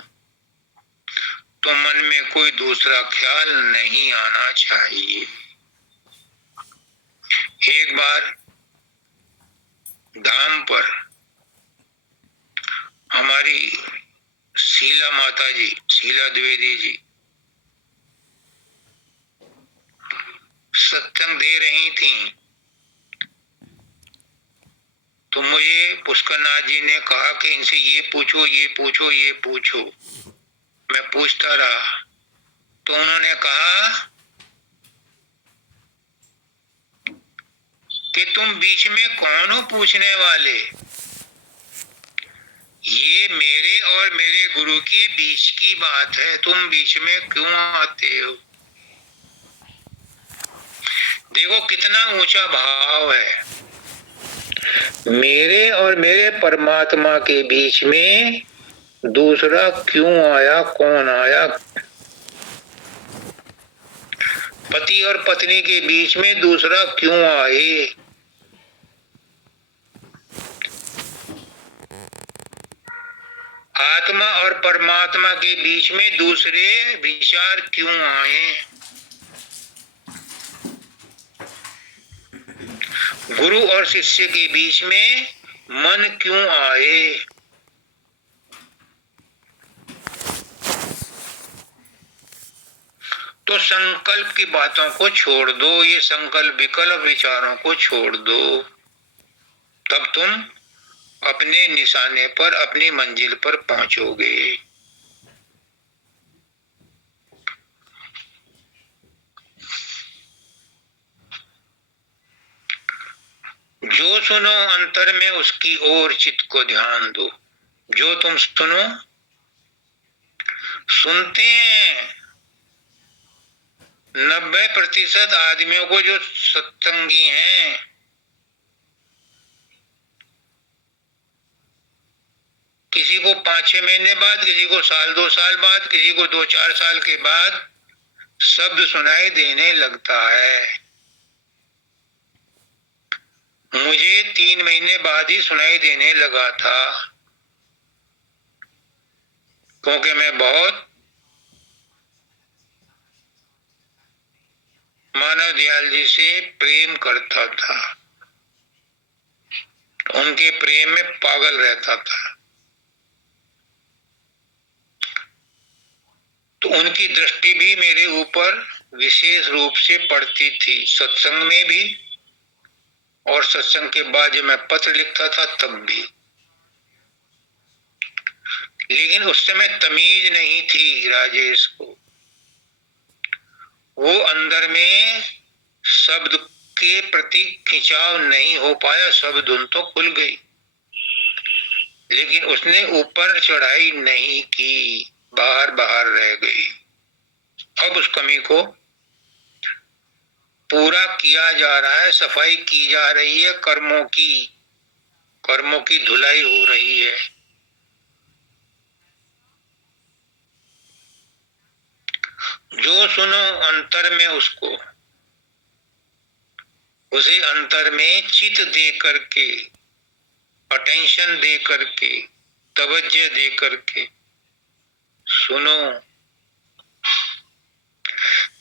तो मन में कोई दूसरा ख्याल नहीं आना चाहिए। एक बार धाम पर हमारी शीला माता जी, शीला द्विवेदी जी सत्संग दे रही थी, तो मुझे पुष्करनाथ जी ने कहा कि इनसे ये पूछो, ये पूछो, ये पूछो। मैं पूछता रहा तो उन्होंने कहा कि तुम बीच में कौन हो पूछने वाले? ये मेरे और मेरे गुरु के बीच की बात है, तुम बीच में क्यों आते हो? देखो कितना ऊंचा भाव है। मेरे और मेरे परमात्मा के बीच में दूसरा क्यों आया, कौन आया? पति और पत्नी के बीच में दूसरा क्यों आए? आत्मा और परमात्मा के बीच में दूसरे विचार क्यों आए? गुरु और शिष्य के बीच में मन क्यों आए? तो संकल्प की बातों को छोड़ दो, ये संकल्प विकल्प विचारों को छोड़ दो, तब तुम अपने निशाने पर, अपनी मंजिल पर पहुंचोगे। जो सुनो अंतर में उसकी ओर चित्त को ध्यान दो। जो तुम सुनो, सुनते हैं 90% आदमियों को जो सत्संगी हैं, किसी को 5-6 महीने बाद, किसी को साल 2 साल बाद, किसी को 2-4 साल के बाद शब्द सुनाई देने लगता है। मुझे 3 महीने बाद ही सुनाई देने लगा था, क्योंकि मैं बहुत मानव दयाल जी से प्रेम करता था, उनके प्रेम में पागल रहता था। तो उनकी दृष्टि भी मेरे ऊपर विशेष रूप से पड़ती थी, सत्संग में भी और सत्संग के बाद जब मैं पत्र लिखता था तब भी। लेकिन उस समय तमीज नहीं थी राजेश को, वो अंदर में शब्द के प्रति खिंचाव नहीं हो पाया, सब धुन तो खुल गई, लेकिन उसने ऊपर चढ़ाई नहीं की, बाहर बाहर रह गई। अब उस कमी को पूरा किया जा रहा है, सफाई की जा रही है, कर्मों की धुलाई हो रही है। जो सुनो अंतर में उसको, उसे अंतर में चित दे करके, अटेंशन दे करके, तवज्जो दे करके सुनो,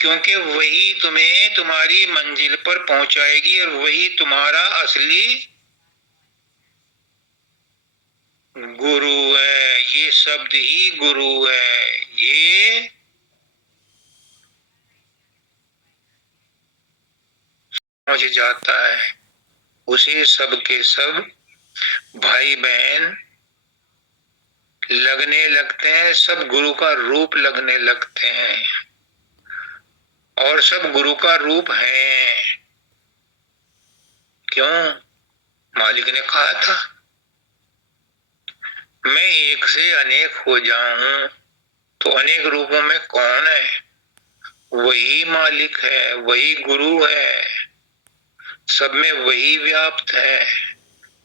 क्योंकि वही तुम्हें तुम्हारी मंजिल पर पहुंचाएगी और वही तुम्हारा असली गुरु है। ये शब्द ही गुरु है। ये समझ जाता है, उसे सब के सब भाई बहन लगने लगते हैं, सब गुरु का रूप लगने लगते हैं और सब गुरु का रूप है। क्यों? मालिक ने कहा था मैं एक से अनेक हो जाऊं, तो अनेक रूपों में कौन है? वही मालिक है, वही गुरु है, सब में वही व्याप्त है।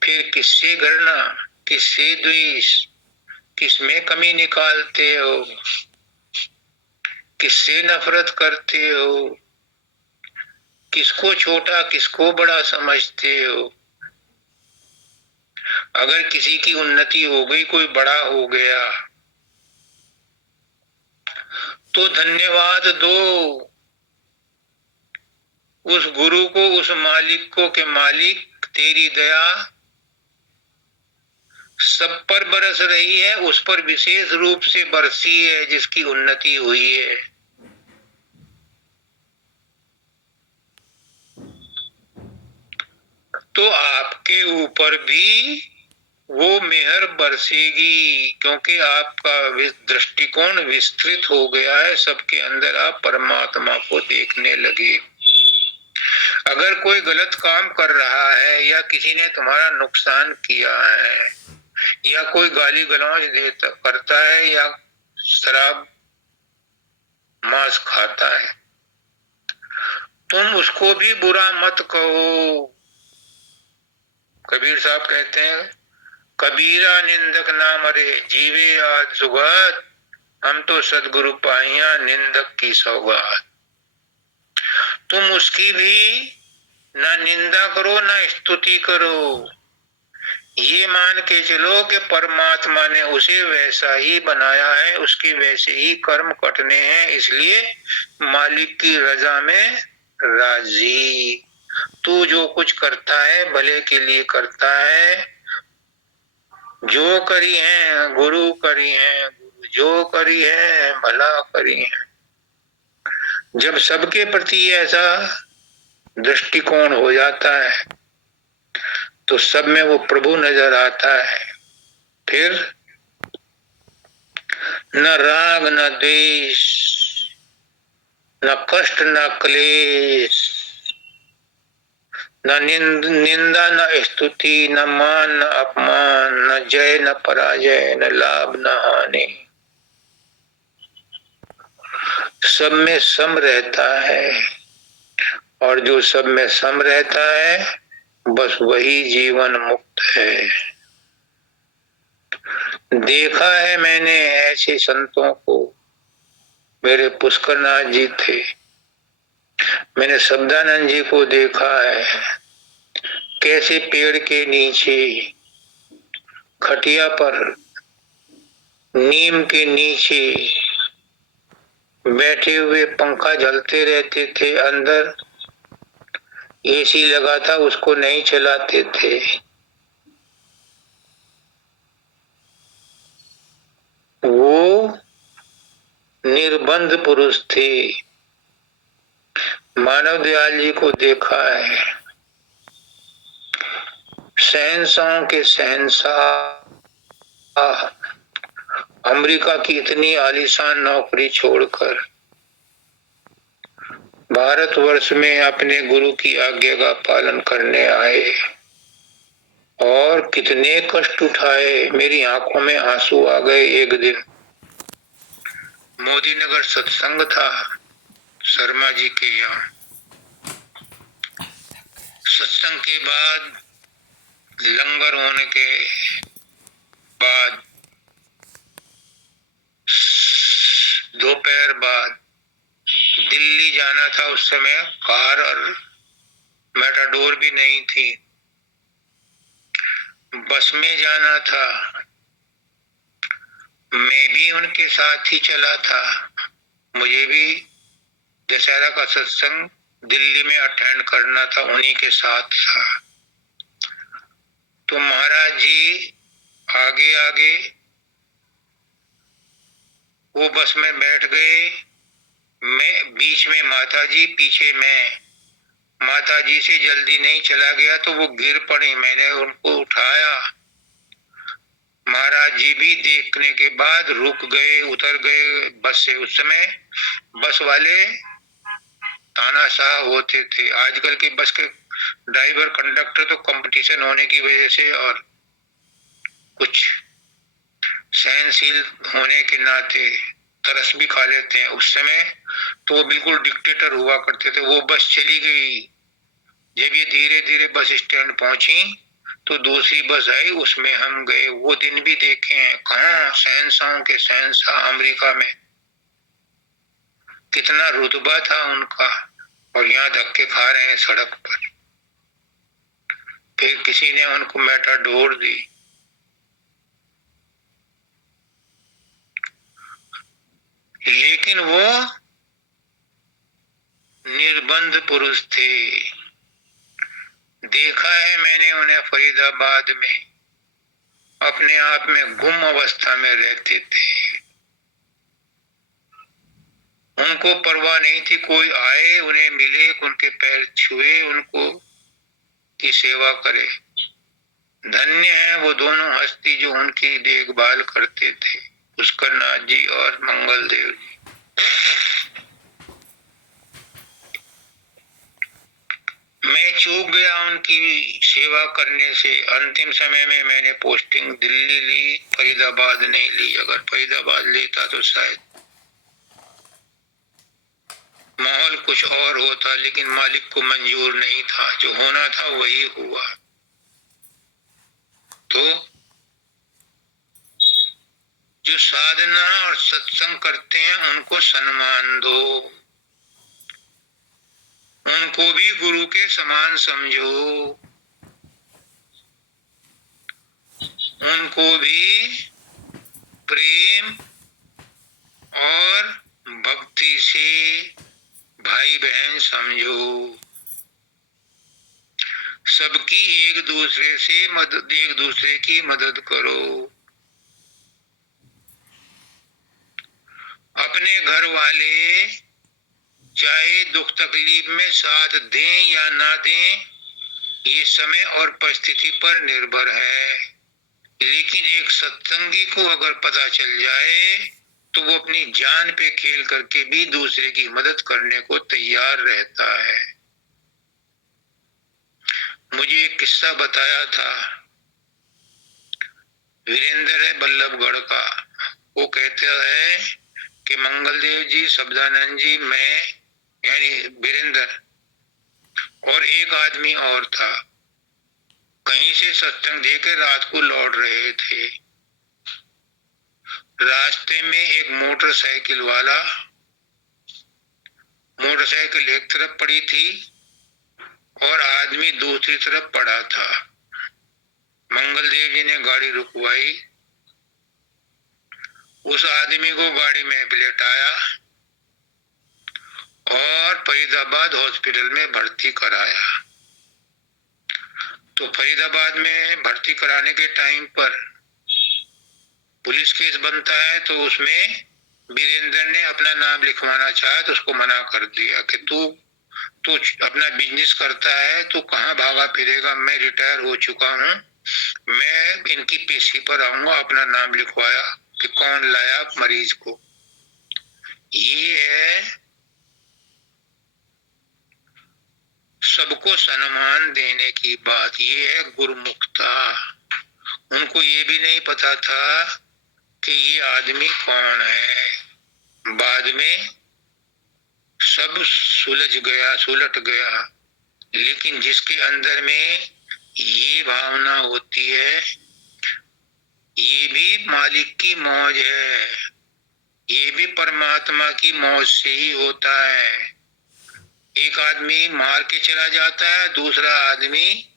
फिर किससे घृणा, किससे द्वेष, किसमें कमी निकालते हो, किससे नफरत करते हो, किसको छोटा किसको बड़ा समझते हो? अगर किसी की उन्नति हो गई, कोई बड़ा हो गया, तो धन्यवाद दो उस गुरु को, उस मालिक को कि मालिक तेरी दया सब पर बरस रही है, उस पर विशेष रूप से बरसी है जिसकी उन्नति हुई है। तो आपके ऊपर भी वो मेहर बरसेगी, क्योंकि आपका दृष्टिकोण विस्तृत हो गया है, सबके अंदर आप परमात्मा को देखने लगे। अगर कोई गलत काम कर रहा है या किसी ने तुम्हारा नुकसान किया है या कोई गाली गलौज देता करता है या शराब मांस खाता है, तुम उसको भी बुरा मत कहो। कबीर साहब कहते हैं कबीरा निंदक ना मरे, जीवे आज जुगात, हम तो सदगुरु पाइया निंदक की सौगात। तुम उसकी भी ना निंदा करो ना स्तुति करो, ये मान के चलो कि परमात्मा ने उसे वैसा ही बनाया है, उसके वैसे ही कर्म कटने हैं, इसलिए मालिक की रजा में राजी। तू जो कुछ करता है भले के लिए करता है, जो करी है गुरु करी है, जो करी है भला करी है। जब सबके प्रति ऐसा दृष्टिकोण हो जाता है तो सब में वो प्रभु नजर आता है। फिर न राग न द्वेष, न कष्ट न क्लेश, न निंदा न स्तुति, न मान न अपमान, न जय न पराजय, न लाभ न हानि, सब में सम रहता है। और जो सब में सम रहता है बस वही जीवन मुक्त है। देखा है मैंने ऐसे संतों को, मेरे पुष्करनाथ जी थे, मैंने शब्दानंद जी को देखा है, कैसे पेड़ के नीचे खटिया पर नीम के नीचे बैठे हुए पंखा झलते रहते थे, अंदर एसी लगा था उसको नहीं चलाते थे। वो निर्बंध पुरुष थे। मानव दयाल जी को देखा है, शहंशाहों के शहंशाह, अमेरिका की इतनी आलीशान नौकरी छोड़कर भारतवर्ष में अपने गुरु की आज्ञा का पालन करने आए और कितने कष्ट उठाए। मेरी आंखों में आंसू आ गए। एक दिन मोदी नगर सत्संग था शर्मा जी के यहाँ। सत्संग के बाद, लंगर होने के बाद, दोपहर बाद दिल्ली जाना था। उस समय कार और मेटाडोर भी नहीं थी, बस में जाना था। मैं भी उनके साथ ही चला था। मुझे भी दशहरा का सत्संग दिल्ली में अटेंड करना था, उन्हीं के साथ था। तो महाराज जी आगे आगे वो बस में बैठ गए, मैं बीच में, माता जी पीछे मैं। माता जी से जल्दी नहीं चला गया तो वो गिर पड़ी, मैंने उनको उठाया। महाराज जी भी देखने के बाद रुक गए, उतर गए बस से। उस समय बस वाले तानाशाह होते थे। आजकल के बस के ड्राइवर कंडक्टर तो कंपटीशन होने की वजह से और कुछ सहनशील होने के नाते तरस भी खा लेते हैं। उस समय तो वो बिल्कुल डिक्टेटर हुआ करते थे। वो बस चली गई, जब ये धीरे धीरे बस स्टैंड पहुंची तो दूसरी बस आई, उसमें हम गए। वो दिन भी देखे हैं। कहाँ शहंशाहों के शहंशाह अमेरिका में, कितना रुतबा था उनका, और यहाँ धक्के खा रहे हैं सड़क पर। फिर किसी ने उनको मेटाडोर दी। लेकिन वो निर्बंध पुरुष थे। देखा है मैंने उन्हें फरीदाबाद में, अपने आप में गुम अवस्था में रहते थे। उनको परवाह नहीं थी, कोई आए उन्हें मिले, उनके पैर छुए, उनको की सेवा करे। धन्य है वो दोनों हस्ती जो उनकी देखभाल करते थे, पुष्कर नाथ जी और मंगल देव जी। मैं चूक गया उनकी सेवा करने से। अंतिम समय में मैंने पोस्टिंग दिल्ली ली, फरीदाबाद नहीं ली। अगर फरीदाबाद लेता तो शायद माहौल कुछ और होता, लेकिन मालिक को मंजूर नहीं था। जो होना था वही हुआ। तो जो साधना और सत्संग करते हैं उनको सम्मान दो, उनको भी गुरु के समान समझो, उनको भी प्रेम और भक्ति से भाई बहन समझो। सबकी एक दूसरे से मदद, एक दूसरे की मदद करो। अपने घर वाले चाहे दुख तकलीफ में साथ दें या ना दें, ये समय और परिस्थिति पर निर्भर है। लेकिन एक सत्संगी को अगर पता चल जाए तो वो अपनी जान पे खेल करके भी दूसरे की मदद करने को तैयार रहता है। मुझे एक किस्सा बताया था वीरेंद्र है बल्लभगढ़ का। वो कहते हैं कि मंगल देव जी, शब्दानंद जी, मैं यानी वीरेंद्र और एक आदमी और था, कहीं से सत्संग देकर रात को लौट रहे थे। रास्ते में एक मोटरसाइकिल वाला, मोटरसाइकिल एक तरफ पड़ी थी और आदमी दूसरी तरफ पड़ा था। मंगल देव जी ने गाड़ी रुकवाई, उस आदमी को गाड़ी में बिलेटाया और फरीदाबाद हॉस्पिटल में भर्ती कराया। तो फरीदाबाद में भर्ती कराने के टाइम पर पुलिस केस बनता है, तो उसमें वीरेंद्र ने अपना नाम लिखवाना चाहा तो उसको मना कर दिया कि तू अपना बिजनेस करता है, तो कहाँ भागा फिरेगा, मैं रिटायर हो चुका हूँ, मैं इनकी पेशी पर आऊंगा। अपना नाम लिखवाया कि कौन लाया मरीज को। ये है सबको सम्मान देने की बात, ये है गुरुमुखता। उनको ये भी नहीं पता था कि ये आदमी कौन है। बाद में सब सुलट गया, लेकिन जिसके अंदर में ये भावना होती है, ये भी मालिक की मौज है, ये भी परमात्मा की मौज से ही होता है। एक आदमी मार के चला जाता है, दूसरा आदमी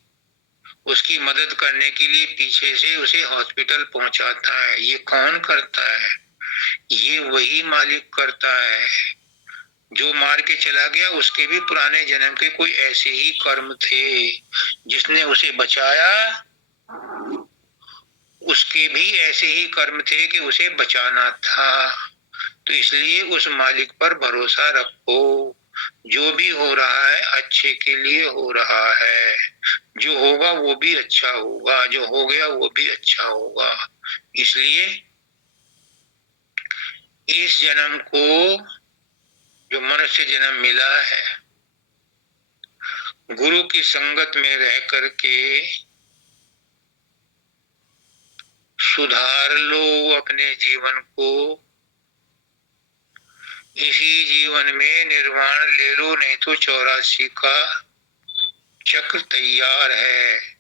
उसकी मदद करने के लिए पीछे से उसे हॉस्पिटल पहुंचाता है। ये कौन करता है? ये वही मालिक करता है। जो मार के चला गया, उसके भी पुराने जन्म के कोई ऐसे ही कर्म थे। जिसने उसे बचाया, उसके भी ऐसे ही कर्म थे कि उसे बचाना था। तो इसलिए उस मालिक पर भरोसा रखो। जो भी हो रहा है अच्छे के लिए हो रहा है। जो होगा वो भी अच्छा होगा, जो हो गया वो भी अच्छा होगा। इसलिए इस जन्म को, जो मनुष्य जन्म मिला है, गुरु की संगत में रह करके सुधार लो अपने जीवन को। इसी जीवन में निर्वाण ले लो, नहीं तो 84 का चक्र तैयार है।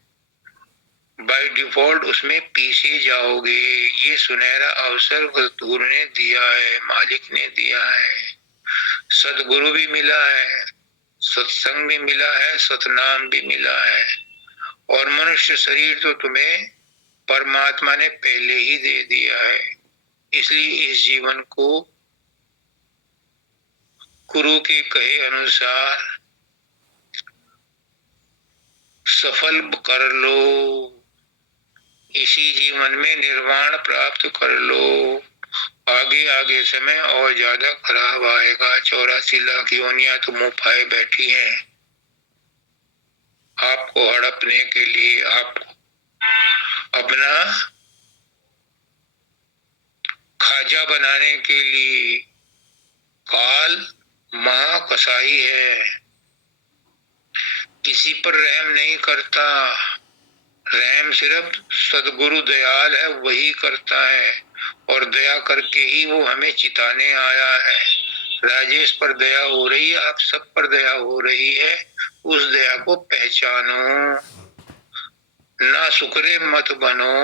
बाय डिफॉल्ट उसमें पीछे जाओगे। ये सुनहरा अवसर गुरु ने दिया है, मालिक ने दिया है। सतगुरु भी मिला है, सत्संग भी मिला है, सतनाम भी मिला है, और मनुष्य शरीर तो तुम्हें परमात्मा ने पहले ही दे दिया है। इसलिए इस जीवन को गुरु के कहे अनुसार सफल कर लो। इसी जीवन में निर्वाण प्राप्त कर लो। आगे आगे समय और ज्यादा खराब आएगा। 84 लाख योनियां तो मुंह फाए बैठी हैं आपको हड़पने के लिए, आपको अपना खाजा बनाने के लिए। काल महाकसाई है, किसी पर रहम नहीं करता। रहम सिर्फ सदगुरु दयाल है, वही करता है, और दया करके ही वो हमें चिताने आया है। राजेश पर दया हो रही है, आप सब पर दया हो रही है। उस दया को पहचानो, ना शुक्रे मत बनो।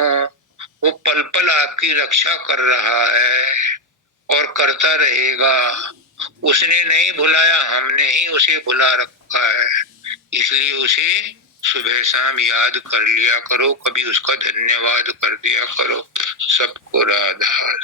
वो पल पल आपकी रक्षा कर रहा है और करता रहेगा। उसने नहीं भुलाया, हमने ही उसे भुला रखा है। इसलिए उसे सुबह शाम याद कर लिया करो, कभी उसका धन्यवाद कर दिया करो। सबको राधा।